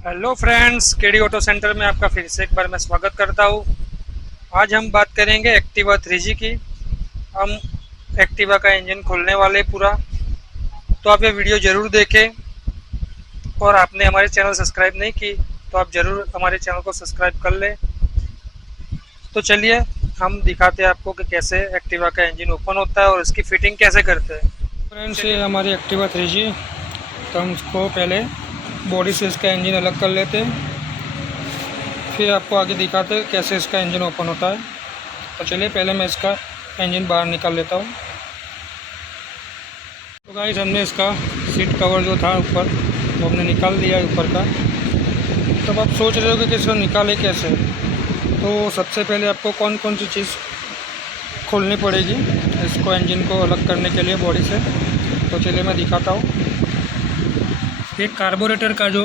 Hello friends, KD auto centre में आपका फिर से एक बार मैं स्वागत करता हूँ। आज हम बात करेंगे एक्टिवा 3G की। हम एक्टिवा का इंजन खोलने वाले पूरा, तो आप ये वीडियो ज़रूर देखें। और आपने हमारे चैनल सब्सक्राइब नहीं की तो आप ज़रूर हमारे चैनल को सब्सक्राइब कर लें। तो चलिए हम दिखाते हैं आपको कि कैसे एक्टिवा का इंजन ओपन होता है और इसकी फिटिंग कैसे करते हैं। फ्रेंड्स, ये हमारी एक्टिवा 3G। तो हम इसको पहले बॉडी से इसका इंजन अलग कर लेते हैं, फिर आपको आगे दिखाते हैं कैसे इसका इंजन ओपन होता है। तो चलिए पहले मैं इसका इंजन बाहर निकाल लेता हूँ। तो गाइस, हमने इसका सीट कवर जो था ऊपर वो हमने निकाल दिया है ऊपर का। तब आप सोच रहे हो कि इसको निकाले कैसे। तो सबसे पहले आपको कौन कौन सी चीज़ खोलनी पड़ेगी इसको, इंजन को अलग करने के लिए बॉडी से। तो चलिए मैं दिखाता हूँ। एक कार्बोरेटर का जो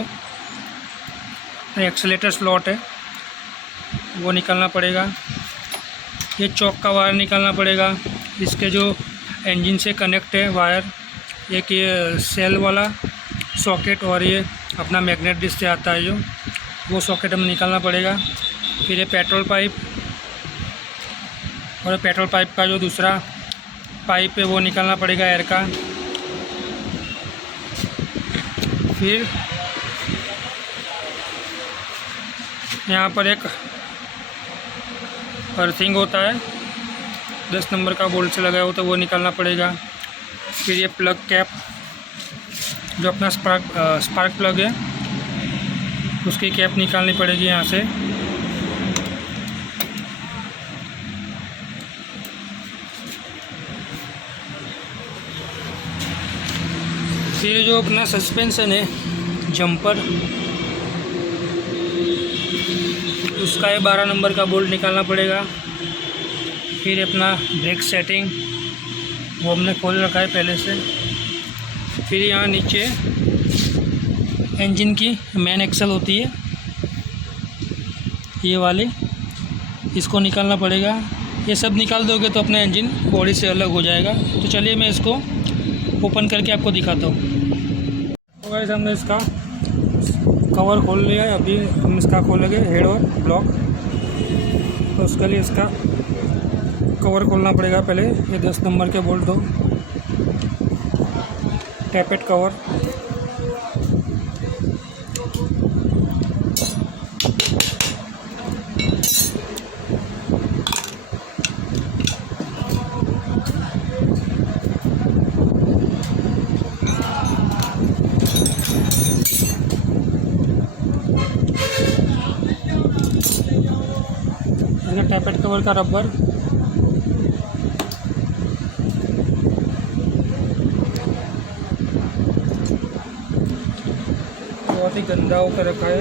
एक्सीलेटर स्लॉट है वो निकालना पड़ेगा। ये चौक का वायर निकालना पड़ेगा। इसके जो इंजन से कनेक्ट है वायर, एक ये सेल वाला सॉकेट और ये अपना मैग्नेट डिस्क से आता है जो, वो सॉकेट हमें निकालना पड़ेगा। फिर ये पेट्रोल पाइप, और पेट्रोल पाइप का जो दूसरा पाइप है वो निकालना पड़ेगा एयर का। फिर यहाँ पर एक अर्थिंग होता है 10 नंबर का बोल्ट से लगाया होता है, वो निकालना पड़ेगा। फिर ये प्लग कैप जो अपना स्पार्क प्लग है उसकी कैप निकालनी पड़ेगी यहाँ से। फिर जो अपना सस्पेंशन है जंपर, उसका ये 12 नंबर का बोल्ट निकालना पड़ेगा। फिर अपना ब्रेक सेटिंग वो हमने खोल रखा है पहले से। फिर यहाँ नीचे इंजन की मेन एक्सल होती है ये वाली, इसको निकालना पड़ेगा। ये सब निकाल दोगे तो अपना इंजन बॉडी से अलग हो जाएगा। तो चलिए मैं इसको ओपन करके आपको दिखाता हूँ। तो गाइस, हमने इसका कवर खोल लिया है। अभी हम इसका खोलेंगे हेड और ब्लॉक। तो उसके लिए इसका कवर खोलना पड़ेगा पहले। ये 10 नंबर के बोल्ट दो, टैपेट कवर। इसका टैपेट कवर का रबर, बहुत ही गंदा होकर रखा है।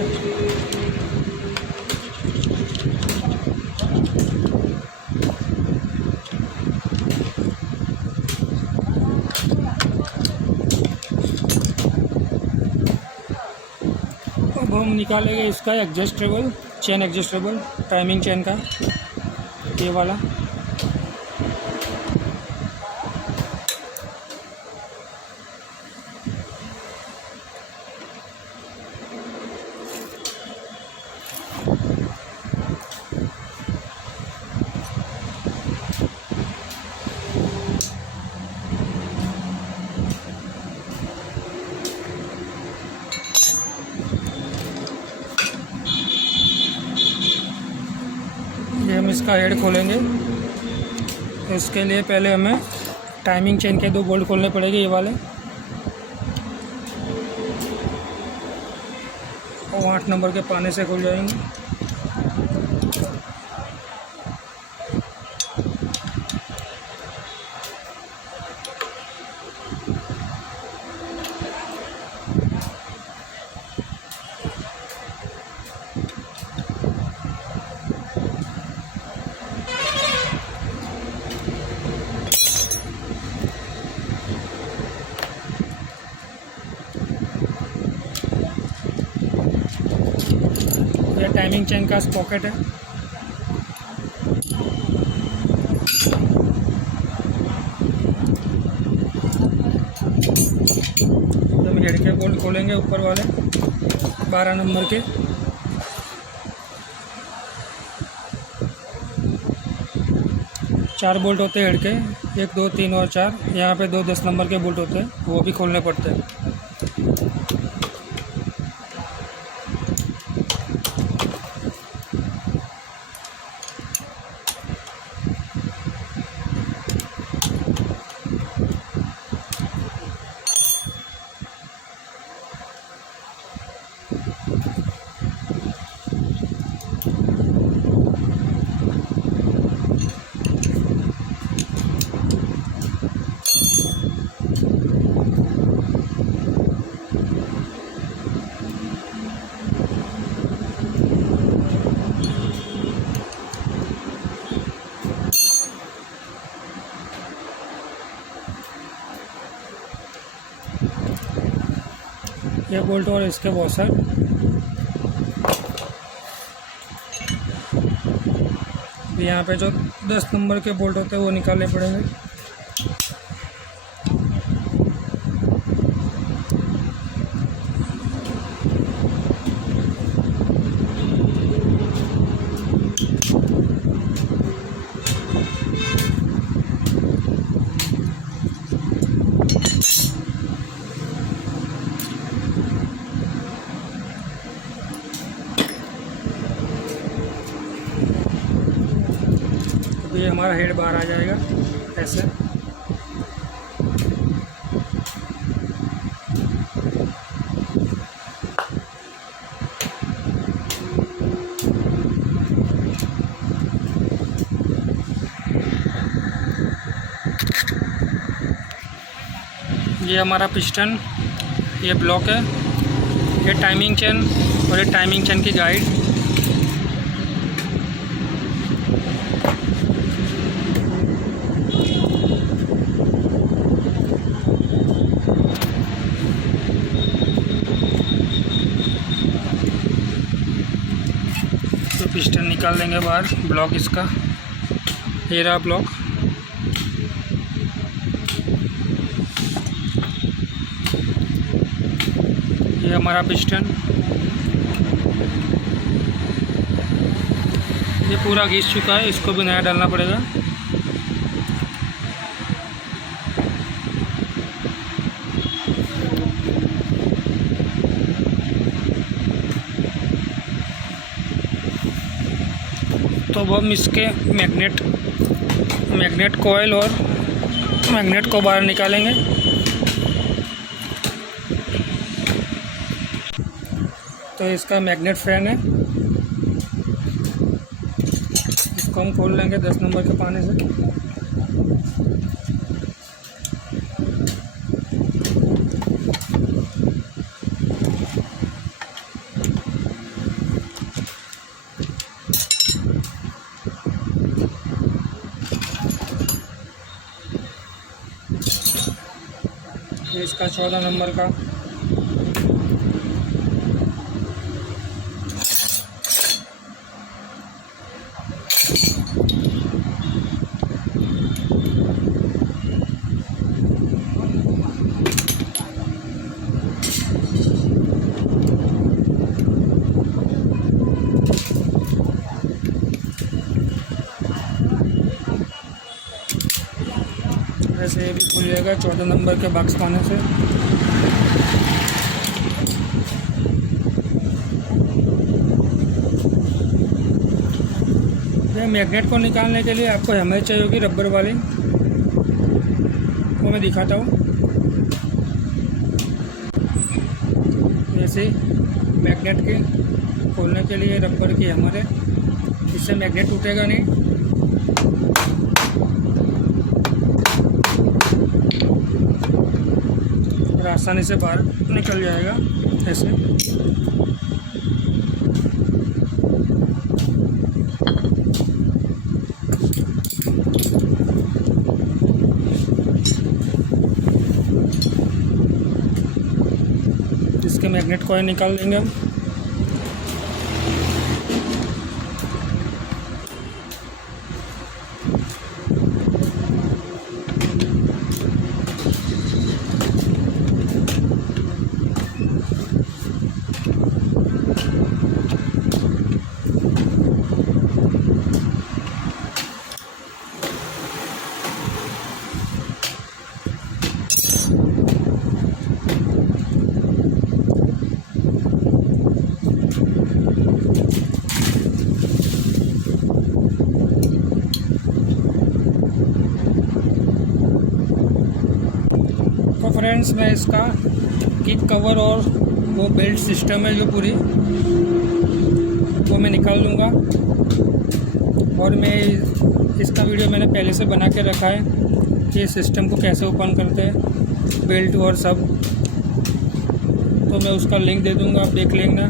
अब हम निकालेंगे इसका adjustable chain, adjustable timing chain का ये वाला। ये हम इसका हेड खोलेंगे। तो इसके लिए पहले हमें टाइमिंग चेन के 2 बोल्ट खोलने पड़ेंगे ये वाले, और 8 नंबर के पाने से खुल जाएंगे। ये टाइमिंग चेन का स्पॉकेट है। तो हम हेड के बोल्ट खोलेंगे ऊपर वाले। 12 नंबर के। चार बोल्ट होते हैं हेड के, 1 2 3 और 4। यहाँ पे 2 10 नंबर के बोल्ट होते हैं, वो भी खोलने पड़ते हैं। ये बोल्ट और इसके वॉशर। यहाँ पे जो 10 नंबर के बोल्ट होते हैं वो निकालने पड़ेंगे। तो ये हमारा हेड बाहर आ जाएगा ऐसे। ये हमारा पिस्टन, ये ब्लॉक है, ये टाइमिंग चेन और ये टाइमिंग चेन की गाइड। तो पिस्टन निकाल देंगे बाहर, ब्लॉक इसका, ये रहा ब्लॉक। ये हमारा पिस्टन, ये पूरा घिस चुका है, इसको भी नया डालना पड़ेगा। तो अब हम इसके मैग्नेट कॉइल और मैग्नेट को बाहर निकालेंगे। तो इसका मैग्नेट फैन है, इसको हम खोल लेंगे 10 नंबर के पाने से। ये इसका 14 नंबर का। ऐसे ये भी खुल जाएगा 14 नंबर के बॉक्स पाने से। ये मैग्नेट को निकालने के लिए आपको हैमर चाहिए होगी, रबर वाली, वो मैं दिखाता हूँ। ऐसे मैग्नेट के खोलने के लिए रबर की हैमर है, इससे मैग्नेट टूटेगा नहीं। और आसानी से बाहर निकल जाएगा ऐसे। इसके मैग्नेट कॉइल निकाल देंगे हम। तो फ्रेंड्स, मैं इसका किक कवर और वो बेल्ट सिस्टम है जो पूरी, वो मैं निकाल लूँगा। और मैं इसका वीडियो मैंने पहले से बना के रखा है कि इस सिस्टम को कैसे ओपन करते हैं, बेल्ट और सब, तो मैं उसका लिंक दे दूँगा, आप देख लेना।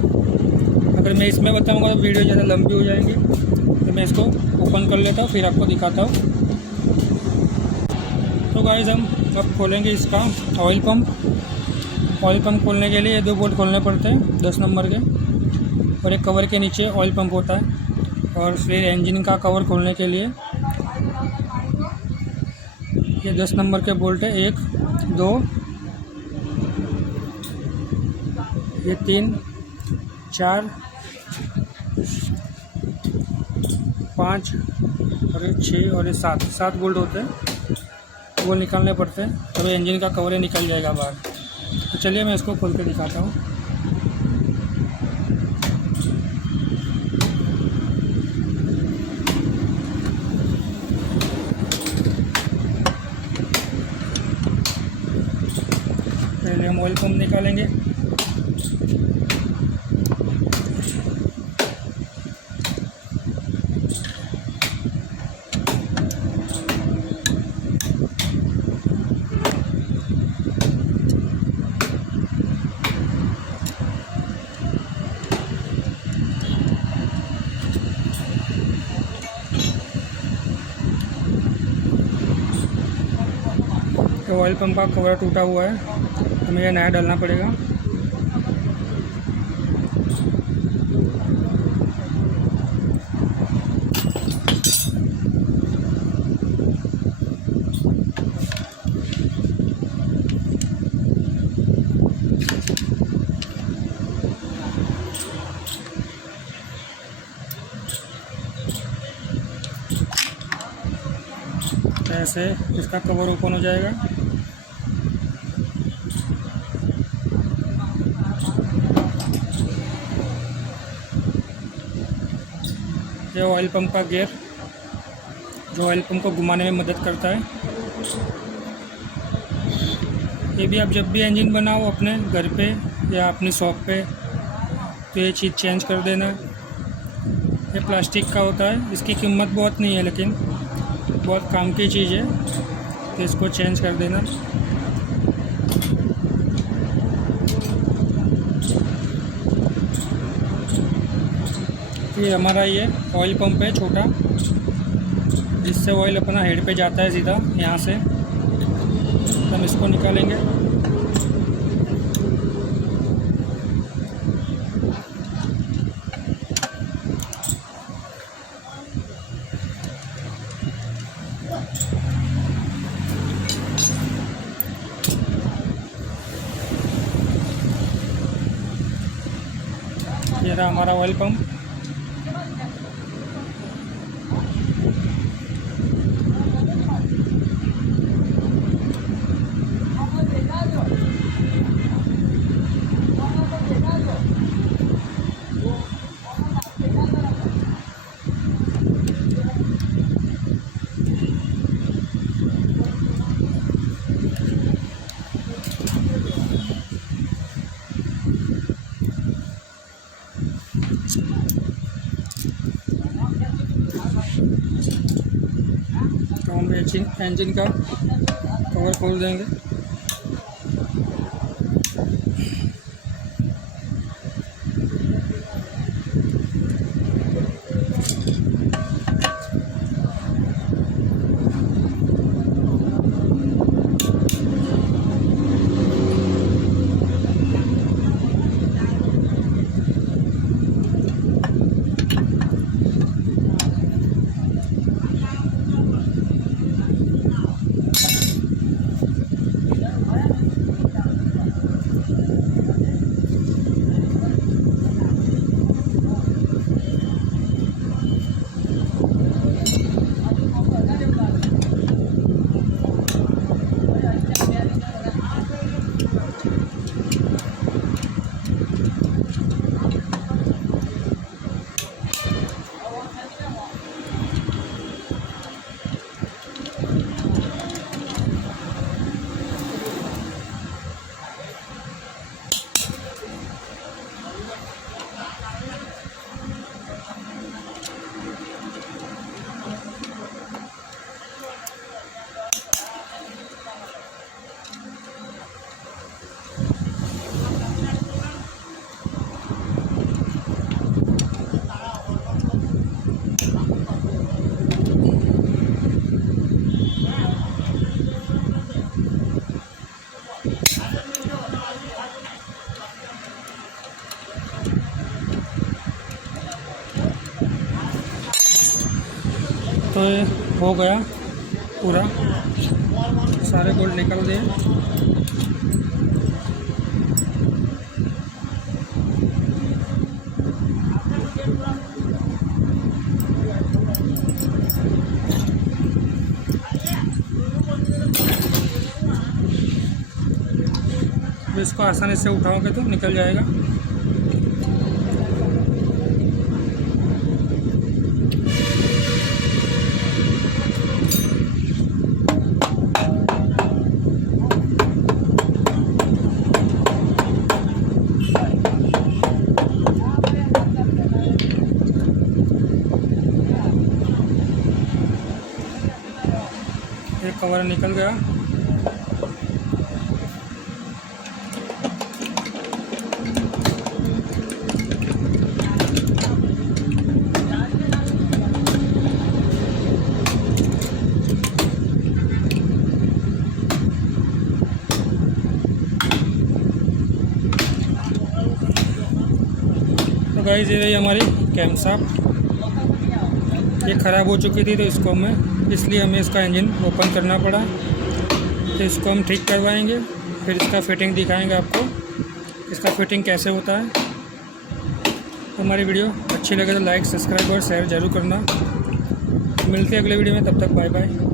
अगर मैं इसमें बताऊँगा तो वीडियो ज़्यादा लंबी हो जाएगी, तो मैं इसको ओपन कर लेता हूँ, फिर आपको दिखाता हूँ। तो गाइस, हम अब खोलेंगे इसका ऑयल पंप। ऑयल पंप खोलने के लिए 2 बोल्ट खोलने पड़ते हैं 10 नंबर के, और एक कवर के नीचे ऑयल पंप होता है। और फिर इंजन का कवर खोलने के लिए ये 10 नंबर के बोल्ट है, 1 2 ये 3 4 5 और 6 और ये 7 बोल्ट होते हैं, वो निकालने पड़ते हैं, तब इंजन का कवर निकल जाएगा बाहर। तो चलिए मैं इसको खोल के दिखाता हूँ। पहले हम ऑयल पंप निकालेंगे। तो ऑयल पंप का कवर टूटा हुआ है, हमें यह नया डालना पड़ेगा। ऐसे इसका कवर ओपन हो जाएगा। ये ऑयल पंप का गियर, जो ऑयल पंप को घुमाने में मदद करता है। ये भी आप जब भी इंजन बनाओ अपने घर पे या अपनी शॉप पे, तो ये चीज़ चेंज कर देना। ये प्लास्टिक का होता है, इसकी कीमत बहुत नहीं है, लेकिन बहुत काम की चीज़ है, तो इसको चेंज कर देना। ये हमारा ये ऑयल पंप है छोटा, जिससे ऑयल अपना हेड पे जाता है सीधा यहाँ से। तो हम इसको निकालेंगे। ये रहा हमारा ऑयल पंप। तो हम इंजन का कवर खोल देंगे। तो ये हो गया पूरा, सारे बोल्ट निकल गए। अब इसको आसानी से उठाओगे तो निकल जाएगा। एक कवर निकल गया। तो गाइस ये रही हमारी कैम शाफ्ट, ये ख़राब हो चुकी थी तो इसलिए हमें इसका इंजन ओपन करना पड़ा। तो इसको हम ठीक करवाएंगे, फिर इसका फिटिंग दिखाएंगे आपको, इसका फिटिंग कैसे होता है। तो हमारी वीडियो अच्छी लगे तो लाइक, सब्सक्राइब और शेयर ज़रूर करना। मिलते हैं अगले वीडियो में, तब तक बाय बाय।